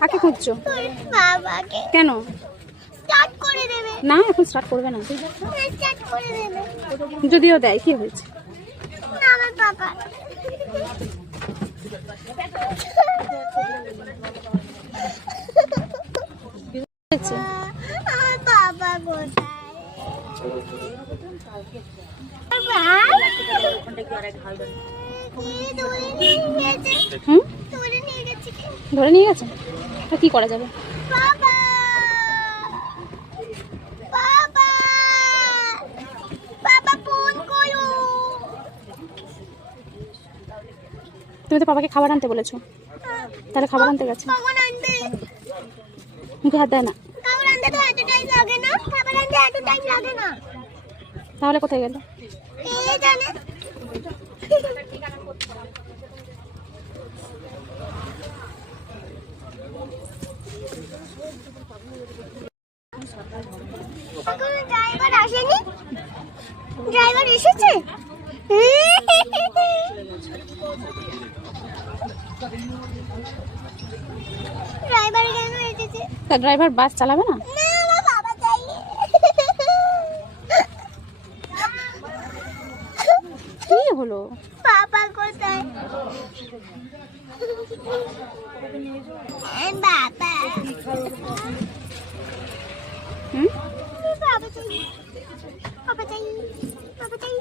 কাকে খুঁজছো? বাবাকে। কেন? স্টার্ট করে দেবে। না, এখন স্টার্ট করবে না। স্টার্ট করে দেবে। যদিও দেয়, কি হয়েছে? না, আমার বাবা। আমার বাবা কোথায়? ধরে নিয়ে গেছে, তা কি করা যাবে? বাবা, বাবা, বাবা ফোন করো। তুমি তো বাবাকে খাবার আনতে বলেছো, তাহলে খাবার আনতে গেছে। কখন আনবে? মুখে হাত দেয় না। খাবার আনতে তো এত টাইম লাগে না। খাবার আনতে এত টাইম লাগে না। তাহলে কোথায় গেল? কে জানে? এখনো ড্রাইভার আসেনি? ড্রাইভার এসেছে? ড্রাইভার কেন এসেছে? তা ড্রাইভার বাস চালাবে না? না, আমার বাবা চাই। কি হলো? বাবা কোথায়? বাবা, হুম, বাবা চাই, বাবা চাই, বাবা চাই।